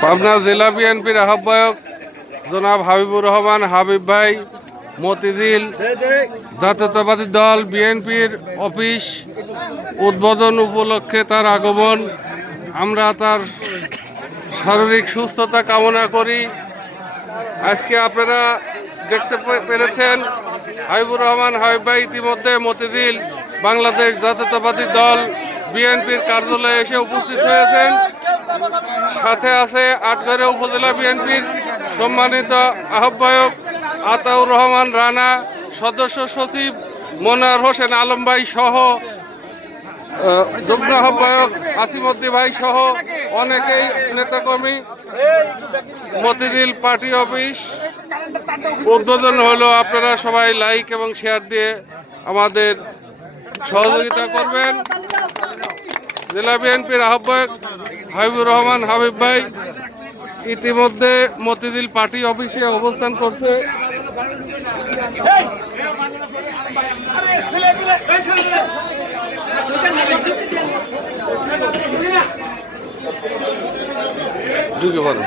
পাবনা জেলা বিএনপির আহ্বায়ক জনাব হাবিবুর রহমান হাবিব ভাই মতিঝিল জাতীয়তাবাদী দল বিএনপির অফিস উদ্বোধন উপলক্ষে তার আগমন। আমরা তার শারীরিক সুস্থতা কামনা করি। আজকে আপনারা দেখতে পেরেছেন হাবিবুর রহমান হাবিব ভাই ইতিমধ্যে মতিঝিল বাংলাদেশ জাতীয়তাবাদী দল বিএনপির কার্যালয়ে এসে উপস্থিত হয়েছেন। সাথে আছে আটঘরে উপজেলা বিএনপির সম্মানিত আহ্বায়ক আতাউর রহমান রানা, সদস্য সচিব মনোয়ার হোসেন আলম ভাই সহ যুগ্ম আহ্বায়ক আসিমউদ্দিন ভাই সহ অনেকেই নেতাকর্মী। মতিঝিল পার্টি অফিস উদ্বোধন হলো। আপনারা সবাই লাইক এবং শেয়ার দিয়ে আমাদের সহযোগিতা করবেন। জেলা বিএনপির আহ্বায়ক হাবিবুর রহমান হাবিব ভাই ইতিমধ্যে মতিঝিল পার্টি অফিসে অবস্থান করছে। ঢুকে পড়ো।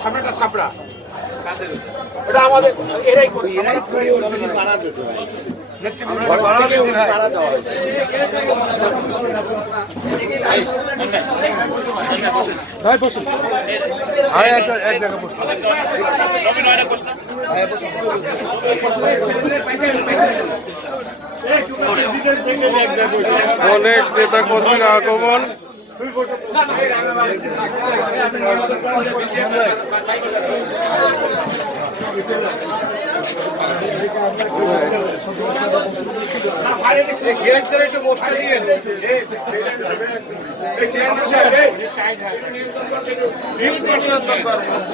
সামনেটা ছাপড়া এটা আমাদের এরাই করি পাড়া দিয়েছে ভাই। অনেক নেতা কর্মীর আগমন।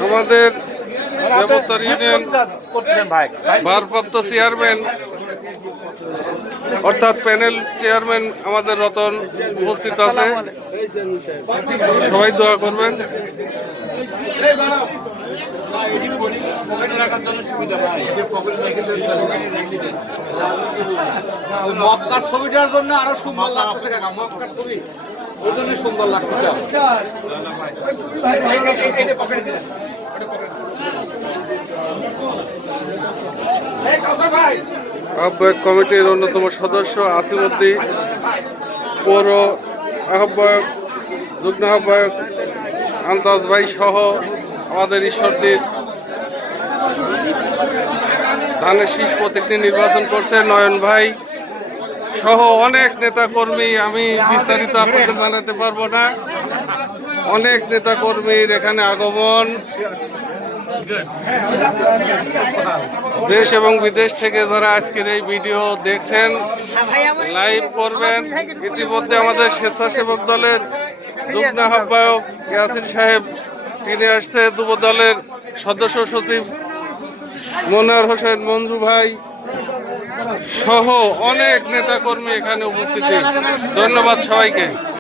আমাদের দেবতার ইউনিয়ন ভারপ্রাপ্ত চেয়ারম্যান অর্থাৎ প্যানেল চেয়ারম্যান আমাদের রতন উপস্থিত আছে। সবাই দোয়া করবেন। মক্কার ছবিটার জন্য আরো সুন্দর লাগতেছে কাকা। মক্কার ছবি ওই জন্য সুন্দর লাগতেছে। আহ্বায়ক কমিটির অন্যতম সদস্য আসিমউদ্দিন, পৌর আহ্বায়ক যুগ্ম আহ্বায়ক আন্তাজ ভাই সহ আমাদের ঈশ্বরদীর ধানের শীষ প্রতীকটি নির্বাচন করছে নয়ন ভাই সহ অনেক নেতা কর্মী। আমি বিস্তারিত আপনাদের জানাতে পারবো না। অনেক নেতা কর্মীর এখানে আগমন। দেশ এবং বিদেশ থেকে যারা আজকের এই ভিডিও দেখছেন লাইভ করবেন। ইতিমধ্যে আমাদের স্বেচ্ছাসেবক দলের যুগ্ম আহ্বায়ক ইয়াসিন সাহেব তিনি আসছে। যুব দলের সদস্য সচিব মনোয়ার হোসেন মঞ্জু ভাই সহ অনেক নেতাকর্মী এখানে উপস্থিত। ধন্যবাদ সবাইকে।